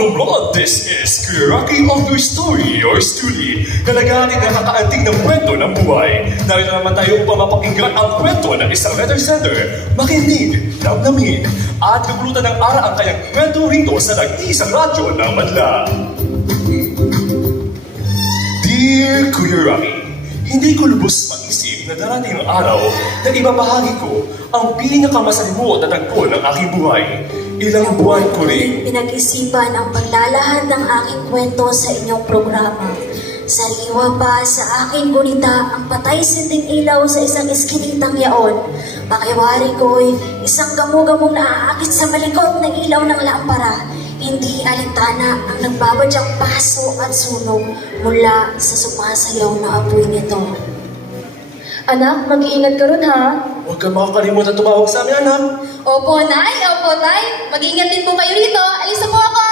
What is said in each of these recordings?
Abroad, this is Kuya Rocky of Your Story, Your Story. Kalagating nakakaantig ng kwento ng buhay. Narito naman tayo upang mapakinggan ang kwento ng isang letter sender. Makinig, damdamin, at kapulutan ng ara ang kanyang kwento rito sa nag-iisang radyo ng Madla. Dear Kuya Rocky, hindi ko lubos mag-isip na darating ang araw na ibabahagi ko ang pinakamasalimuot na tagpo ng aking buhay. Ilang buwan ko rin pinag-isipan ang paglalahad ng aking kwento sa inyong programa. Sariwa pa sa aking gunita ang patay sinding ilaw sa isang iskinitang yaon. Pakiwari ko'y isang gamu-gamong naaakit sa malikot ng ilaw ng lampara. Hindi alintana ang nagbabadyang paso at sunog mula sa sumasayaw na apoy nito. Anak, mag-iingat ka ron ha. Huwag kang makakalimutan tumawag sa amin, anak. Opo, Nay. Opo, Tay. Mag-iingat din po kayo rito. Alis na po ako.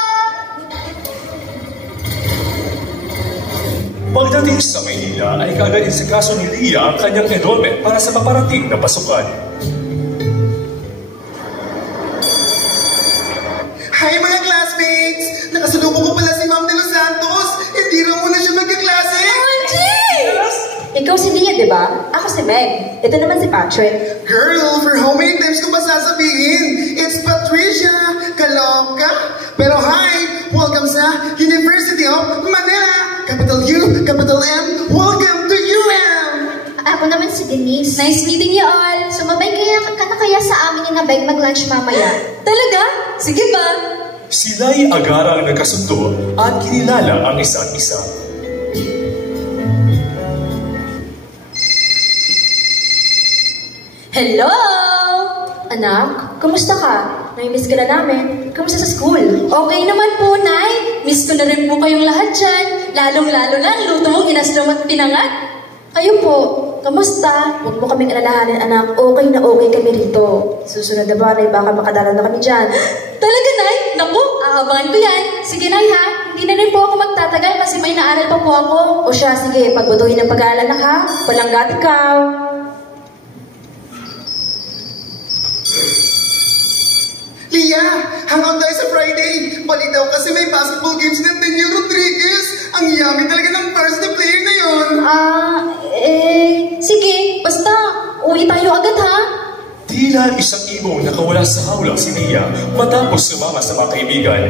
Pagdating sa Maynila ay kaagad insikaso ni Leah ang kanyang enrollment para sa paparating na pasukan. Hi mga classmates! Nakasalubong ko pala si Ma'am De Los Santos. Hindi raw muna siya magkaklase. Yes! Ikaw si Leah, di ba? Ako si Meg. Ito naman si Patrick. Girl, for how many times ko ba sasabihin? It's Patricia! Kaloka! Pero hi! Welcome sa University of Manila! Capital U, Capital M, welcome to UM! Ako naman si Denise. Nice meeting you all. Sumabay ka na kaya sa amin ni na Beg mag-lunch mamaya? Talaga? Sige ba? Sila'y agarang nagkasundo at kinilala ang isa't isa. Hello! Anak, kumusta ka? May-miss ka na namin. Kumusta sa school? Okay naman po, Nay. Miss ko na rin po kayong lahat dyan. Lalong-lalo na ang luto mong inaslam at pinangat. Kayo po, kamusta? Huwag mo kaming alalahanin, anak. Okay na okay kami rito. Susunod na ba, Nay, baka makadalaw na kami dyan. Talaga, Nay? Naku, aabangan ko yan. Sige, Nay, ha? Hindi na rin po ako magtatagal kasi may naaral pa po ako. O siya, sige, pagbutuhin ng pag-aaral, anak, ha? Palanggat ikaw. Leah, hangout tayo sa Friday. Balik daw kasi may basketball games ng Tenyo Rodriguez. Ang yummy talaga ng first na player na yun. Sige, basta, uwi tayo agad, ha? Tila isang ibong nakawala sa hawla si Leah matapos sumama sa mga kaibigan.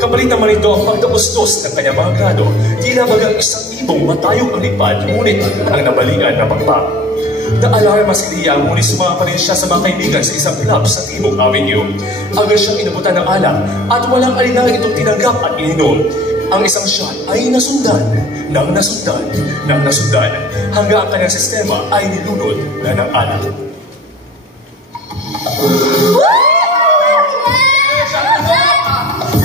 Kapalit naman ito ang pagtapos-tos ng kanyang mga grado. Tila bagang isang ibong matayog ang lipad, ngunit ang nabalian na pakpak. Naalarma si Leah ngunit sumama pa rin siya sa mga kaibigan sa isang club sa Timog Avenue. Agad siyang inabutan ng alak at walang alinangin itong tinanggap at ininom. Ang isang shot ay nasundan hanggang ang kanyang sistema ay nilunod na ng alak.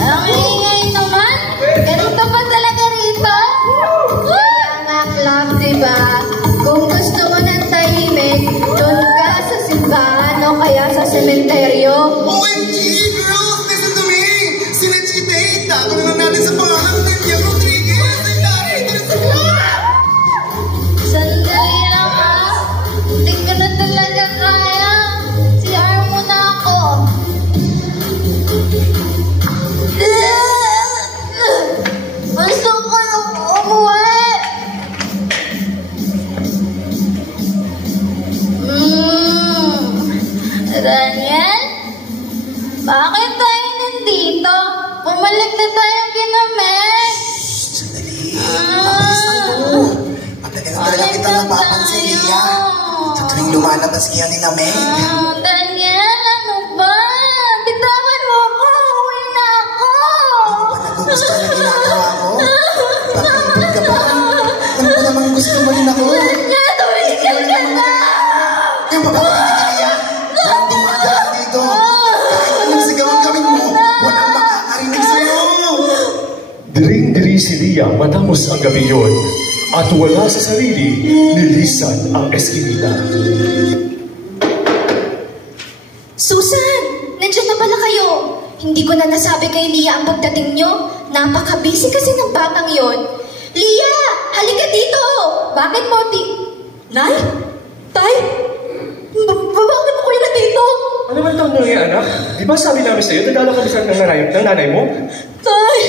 Ang ingay naman. Ganito pa talaga rito? Kaya nga, Clark, diba? Kung gusto mo ng tahimik, doon ka sa simbahan o kaya sa sementeryo. OMG, girls! Listen to me! Sinachite! Tago na lang natin sa pangalan ng Tenyo Rodriguez! Ay, narito na sa club! Sandali lang, ha? Hindi ko na talaga kaya. CR muna ako. Gusto ko nang umuwi. Daniel? Bakit tayo nandito? Bumalik na tayo kinamek. Sandali! Mabilisan mo! Matagal na talaga kitang napapansin, Leah. Sa tuwing lumalabas ngayon ni Nameg. Daniel, ano ba? Bitawan mo ako. Uwi na ako. Hindi ba nagugustuhan na ginagawa ko? Pag-ibig ka ba? Ano ba namang gusto mo rin ako? Daniel, tumigil ka na. Yung babae ni Leah, nang dumadaan dito. Kahit anong sigaw ang gawin mo, walang makakarinig sa'yo. Diring-diri si Leah matapos ang gabi yun at wala sa sarili, nilisan ang eskinita. Susan, nandiyan na pala kayo. Hindi ko na nasabi kay Leah ang pagdating nyo. Napaka-busy kasi ng batang yon. Leah, halika dito. Bakit mo, Nay? Tay? Bakit mo kayo nandito? Ano ba itong nangyay, anak? Di ba sabi namin sa'yo, dadala ka ng nanay mo? Tay!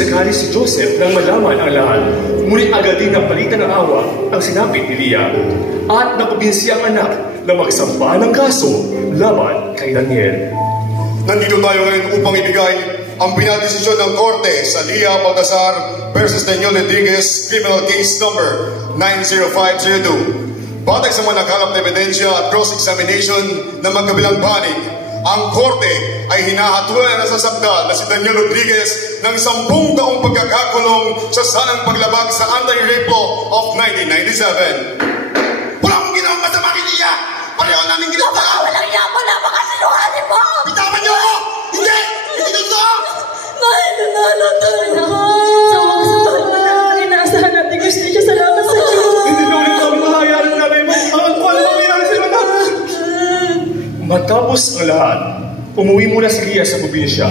sagalit si Joseph nang malaman ang lahat. Ngunit agad din ng balita ng awa ang sinapit ni Leah. At nakumbinsi ang anak na magsampa ng kaso laban kay Daniel. Nandito tayo ngayon upang ibigay ang pinadesisyon ng korte sa Leah Baltasar versus Daniel Rodriguez Criminal Case Number 90502. Batay sa mga nakalap na ebidensya at cross-examination ng magkabilang panig, ang korte ay hinahatulan na sasakdal na si Daniel Rodriguez ng 10 taong pagkakakulong sa salang paglabag sa Anti-Rape Law of 1997. Wala akong ginawang masama kay Leah! Pareho namin ginagawa! Walang yaman na mga sinungaling mo! Bitawan niyo ako! Hindi! Hindi totoo! Mahal na natin ako. Sa mga kasalanan, inaasahan natin gusto siya. Salamat sa Diyos. Hindi na ulit kami mahayaan ng nanay mo. Ang kuwan mo nangyari sa mga. Matapos ang lahat, umuwi muna si Leah sa probinsya.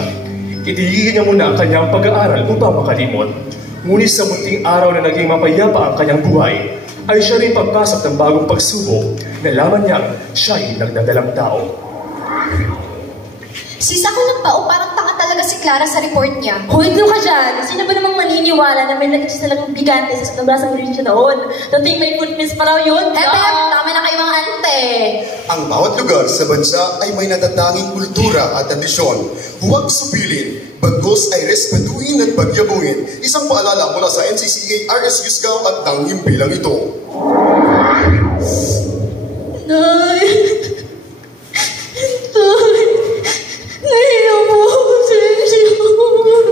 Itigil niya muna ang kanyang pag-aaral upang makalimot. Ngunit sa munting araw na naging mapayapa ang kanyang buhay, ay siya rin pagpasok ng bagong pagsubok na laman niyang siya'y nagdadalang tao. Sis, ako lang ba o parang tanga talaga si Clara sa report niya? Hoy, doon ka dyan. Sino ba namang maniniwala na may nag-exist na lang gigante sa nabasang probinsya noon? Dating may footprints pa raw yun. Tama na kayo mga ante. Ang bawat lugar sa bansa ay may natatanging kultura at tradisyon. Huwag supilin, bagkus ay respetuhin at pagyabuhin. Isang paalala mula sa NCCA RS Yusgaw at tanging bilang ito. Nay! Nahiya mo,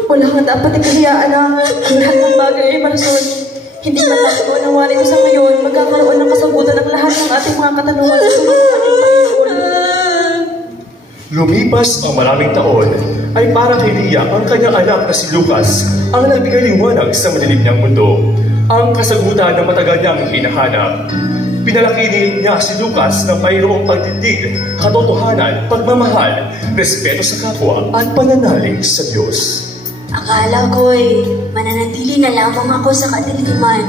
wala kang dapat ikahiyaan na ang lahat ng bagay ay marason. Hindi man ako ng wari ko sa ngayon, magkakaroon ng kasagutan ng lahat ng ating mga katanungan sa tulong ng ating Panginoon. Lumipas ang maraming taon, ay para kay Leah ang kanyang anak na si Lucas ang nagbigay liwanag sa madilim niyang mundo. Ang kasagutan na matagal niyang hinahanap. Pinalaki niya si Lucas na mayroong pagtitig, katotohanan, pagmamahal, respeto sa kapwa at pananalig sa Diyos. Akala ko'y mananatili na lamang ako sa kadiliman.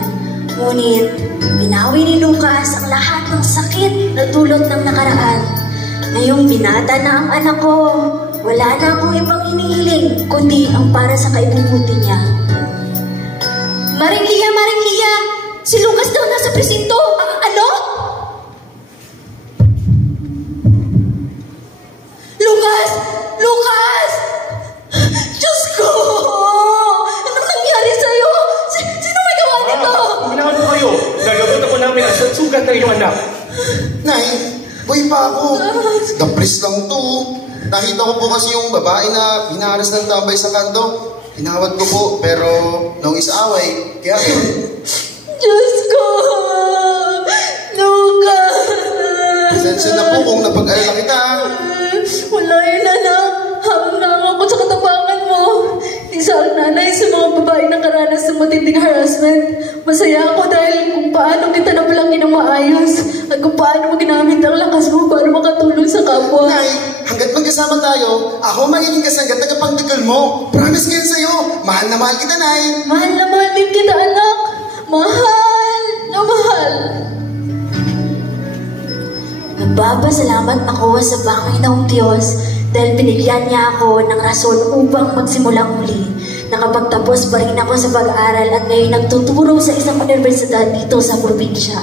Ngunit, binawi ni Lucas ang lahat ng sakit na dulot ng nakaraan. Ngayong binata na ang anak ko, wala na akong ibang hinihiling, kundi ang para sa kaibubuti niya. Maring Leah! Si Lucas daw nasa presinto! Ano? Lucas! Diyos ko! Anong nangyari sa'yo? Sino may gawa nito? Uminahan po kayo. Nagagot ako namin ang sugat ng iyong anak. Nay, boy pa ako. Dapris lang to. Nakita ko po kasi yung babae na hinaharas ng tambay sa kanto. Hinawad ko po, pero nung isa-away, kaya yun. Diyos ko! Lucas! Pasensya na po kung napag-alala kita. Wala yun, anak. Hanggang ako sa katapangan mo. Isang nanay sa mga babae na karanas ng matinding harassment. Masaya ako dahil kung paano kita nabalangin ng maayos at kung paano mo ginamit ang lakas mo para makatulong sa kapwa. Nay, hanggat magkasama tayo, ako magiging kasanggat na kapangtikal mo. Promise ko yun sa'yo. Mahal na mahal kita, Nay. Mahal na mahal din kita, anak. Mahal na mahal. Nagpapasalamat ako sa Panginoong Diyos dahil binigyan niya ako ng rason upang magsimulang muli. Nakapagtapos pa rin ako sa pag-aaral at ngayon nagtuturo sa isang universidad dito sa probinsya.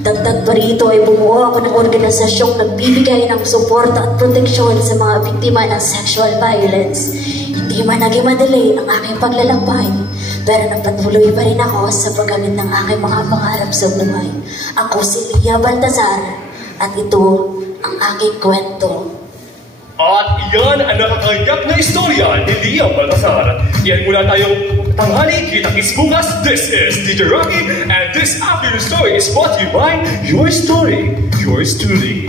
Dagdag pa rito ay bumuo ako ng organisasyong nagbibigay ng suporta at proteksyon sa mga biktima ng sexual violence. Hindi man naging madali ang aking paglalakbay, pero nagpatuloy pa rin ako sa paggamit ng aking mga pangarap sa buhay. Ako si Leah Baltasar at ito ang aking kwento. At iyan ang nakakayak na istorya ni Leah Baltasar. Iyan muna tayong tanghali, kita-kits bukas. This is DJ Rocky, and this afternoon story is brought to you by Your Story, Yours Truly.